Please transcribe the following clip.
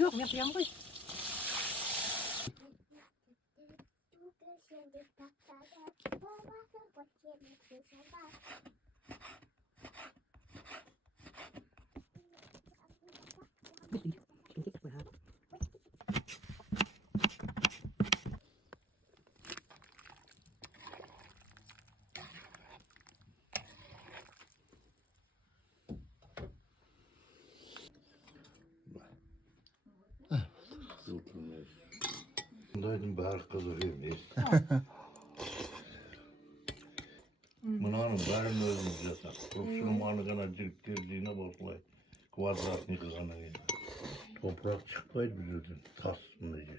Yok yapacağım koy. Bundaydım bahar kazırıyorum değil. Bunların bahar özümüz yasak. Şunun anıgana cirip girdiğine bakılay. Kvadratnik kızana. Toprak çıkmaydı biliyordun. Tas bunları.